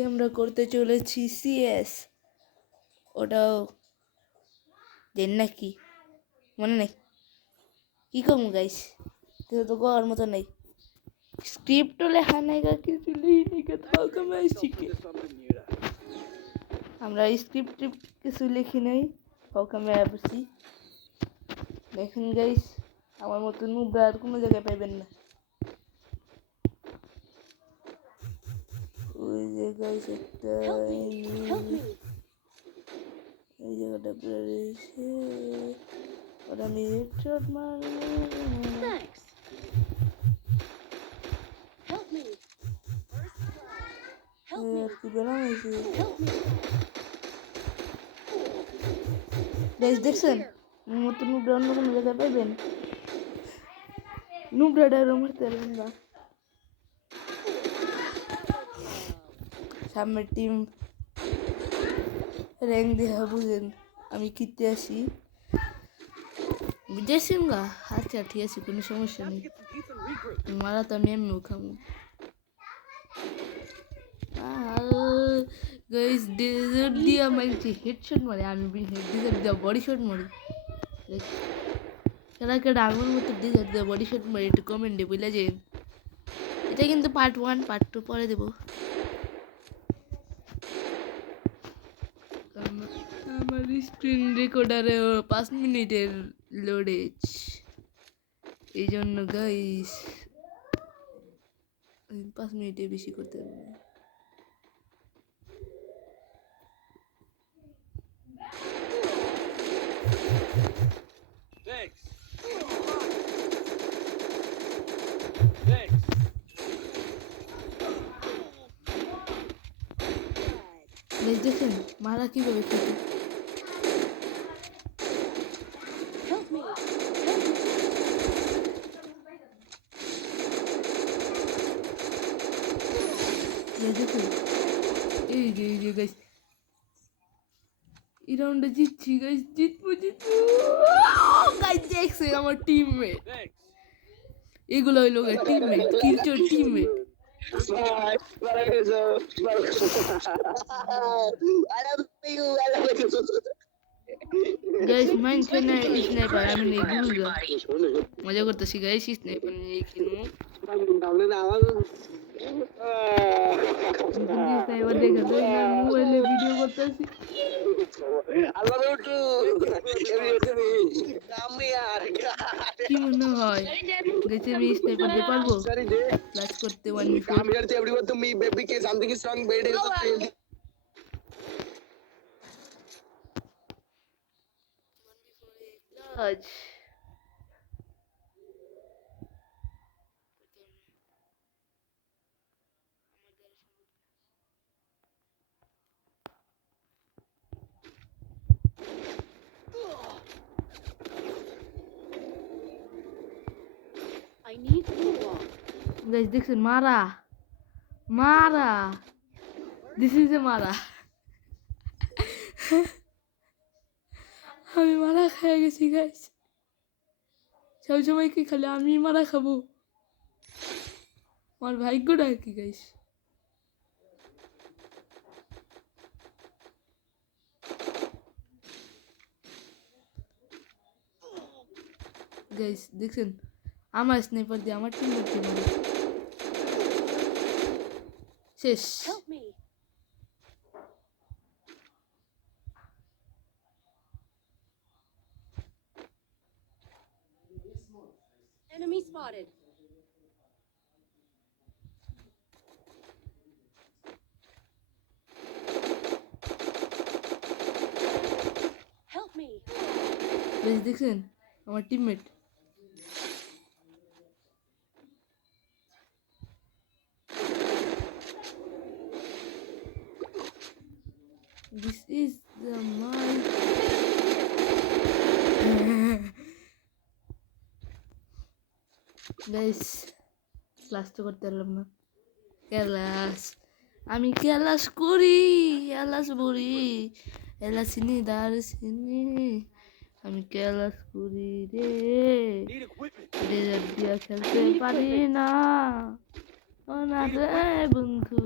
আজকে আমরা করতে চলেছি সিএস। ওটাও দেন নাকি মনে নেই কি কম গাইস, তো করার মতো নেই। স্ক্রিপ্টও লেখা নাই, কিছু লিখি শিখি আমরা স্ক্রিপ্ট কিছু লিখি নাই, কামে বসি। দেখেন গাইস, আমার মতো নুবরা আর কোনো জায়গায় পাইবেন না। ওই যে গাইস একটা এই জায়গাটা পুরো রয়েছে, ওরা আমি হেডশট মারবো। কি বেরো হয়েছে গাইস, দেখছেন মতো নুবরা অন্য কোনো জায়গায় পাইবেন, নুবরা ডায়রো মারতে পারবেন না। সামনের টিম র্যাঙ্ক দেখা বুঝেন আমি কিনতে আসি, বুঝেছেন গা। আচ্ছা ঠিক আছে, কোনো সমস্যা নেই, মারা তো আমি এমনি খাবো। গাইস ডেজার্ট দিয়ে আমাকে হেডশট মারে, আমি ডেজার্ট দিয়ে বডি শট মারি। কেডা কেডা আমার মতো ডেজার্ট দিয়ে বডি শট মারি একটু কমেন্টে বলে যান। এটা কিন্তু পার্ট 1, পার্ট 2 পরে দেবো। আমার স্ক্রিন রেকর্ডারে 5 মিনিটের লোডেজ, এই জন্য গাইস 5 মিনিটে বেশি করতে পারবো না। দেখেন মারা কিভাবে খেতে, দেখুন এই যে গাইস এই রাউন্ডে জিতছি গাইস, জিতবো গাইস। দেখছেন আমার টিমমেট, এগুলো হইলো টিমমেট, কিলচোর টিমমেট। গাইস মাইন্ড খেলে স্নাইপার আমি নেই গুলগা, মজা করতেছি গাইস। স্নাইপার নিয়ে খেলবো, স্নাইপার দেখে তো মোবাইলে ভিডিও করতেছি। কি মনে হয় গেছে আমি স্নাইপার দিয়ে পারবো ক্লাচ করতে? 1v4 clutch. গাইস দেখছেন মারা মারা, দিস ইজ এ মারা। আমি মারা খেয়ে গেছি গাইস, সবসময় কি খালি আমি মারা খাবো, আমার ভাগ্যটা কি গাইস। গাইস দেখছেন আমার স্নাইপার দিয়ে আমার টিম করতে পারে শেষ। Enemy spotted. Help me. Guys দেখছেন আমার teammate, this is the my guys class তো করতে পারলাম না। ক্লাস আমি ক্লাস করি, ক্লাস বলি, ক্লাস চিনি দার চিনি, আমি ক্লাস করি রে, ডেজার্ট দিয়া খেলতে পারি না ও না রে বন্ধু।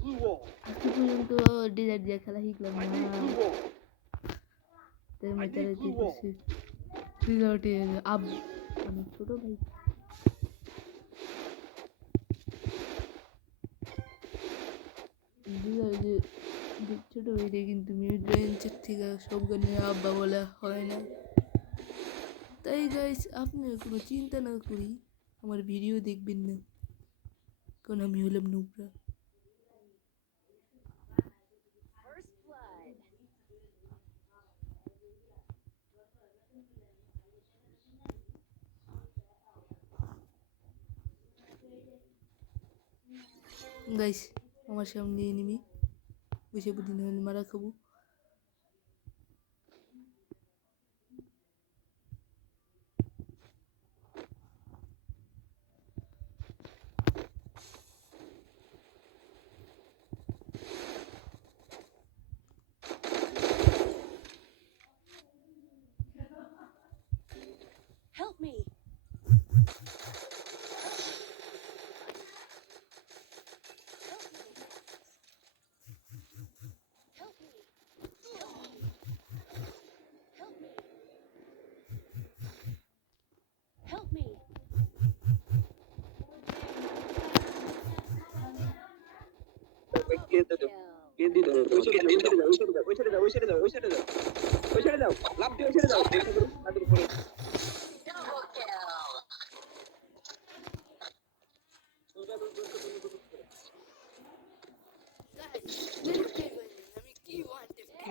blue wall. আজকে পর্যন্ত ডিজাইন দিয়ে খেলা শিখলাম I না need blue wall. তাই I মেটারে need blue wall. করছি রিজাল্টে আব আমি ছোট ভাই রিজাল্টে ছোট ভাইরে কিন্তু মিড রেঞ্জের থেকে সব গানে আব্বা বলা হয় না তাই গাইস আপনি কোনো চিন্তা না করি আমার ভিডিও দেখবেন না কারণ আমি হলাম নুবরা First blood. গাইস আমার সামনে এনিমি বসে বুদ্ধি না হলে মারা খাবো Help me. Help me. Help me. Help me.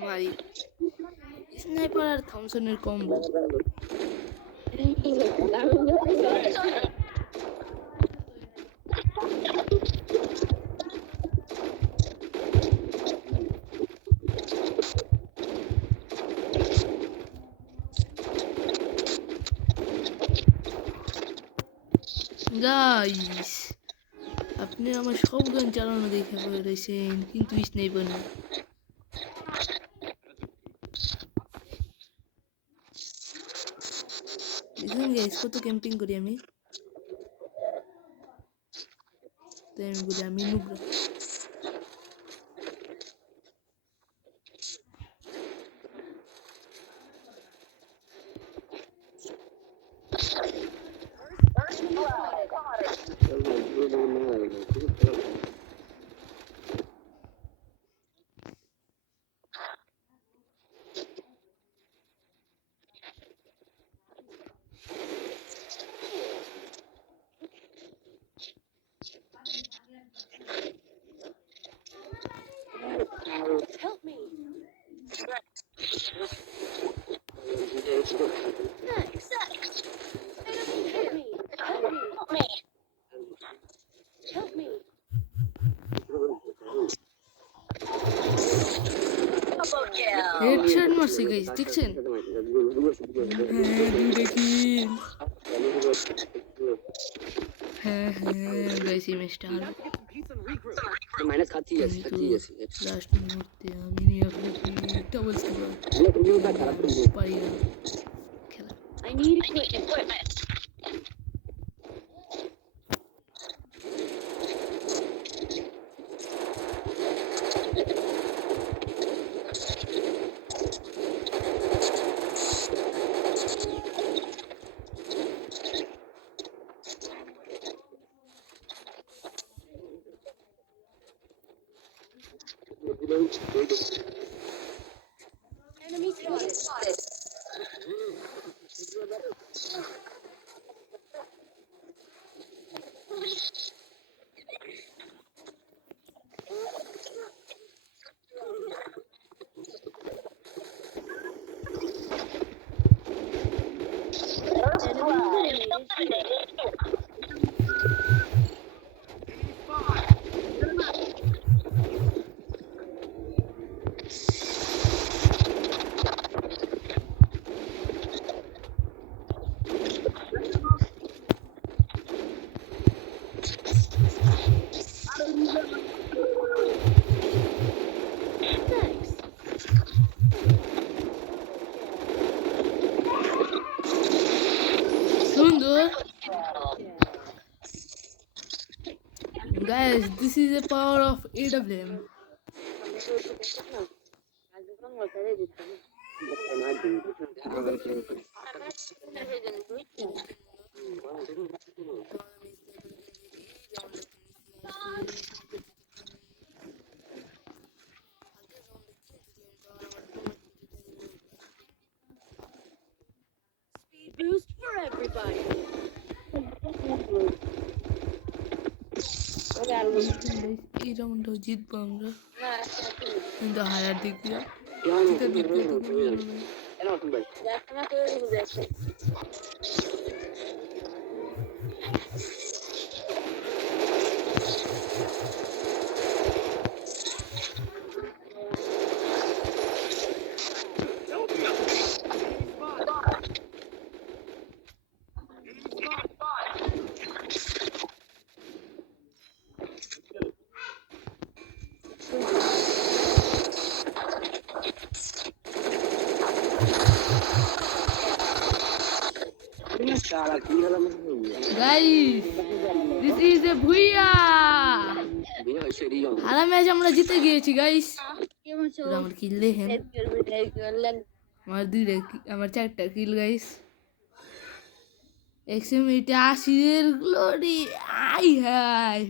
মারি স্নাইপার আর থমসনের কম্বো গাইস আপনি আমার সব গান চালানো দেখে রয়েছেন কিন্তু স্নাইপার না দেখুন গাইস কত ক্যাম্পিং করি আমি তাই আমি বলি আমি Nubra Help me. Nice. Help me. Help me. Help me. Headshot মারছে গাইস দেখছেন হ্যাঁ দুইটা কিল হ্যাঁ গাইস এই ম্যাচটা আর माइनस खाती है खाती है লাস্ট মুহূর্তে আমি নিয়ে আপনাকে ডাবল স্কিল ये तुम लोग का खराब तुम लोग পারি না খেলা I need equipment. Enemy spotted. Enemy eliminated. guys, this is the power of AWM. Boost for everybody. এই রাউন্ডটাও জিতবো আমরা, কিন্তু হারার দিক দিয়ে Ya no, জিতার দিক দিয়ে তো কোনো no, কোনো নেই। no, no. Cara, tira la mano. Guys, this is a Bhuiya. Mira, serio. হারা ম্যাচ আমরা জিতে গিয়েছি গাইস। কেমন ছো? আমার কিল দেখেন, আমার 4টা কিল গাইস। 100 মিনিটে 80 এর গ্লোরি, আই হাই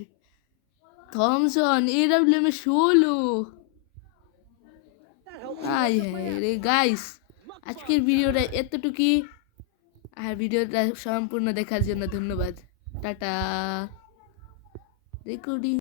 থমসন AWM এ 16, আই হাই রে গাইস। আজকের ভিডিওটা এতটুকুই, আর ভিডিওটা সম্পূর্ণ দেখার জন্য ধন্যবাদ। টাটা। রেকর্ডিং।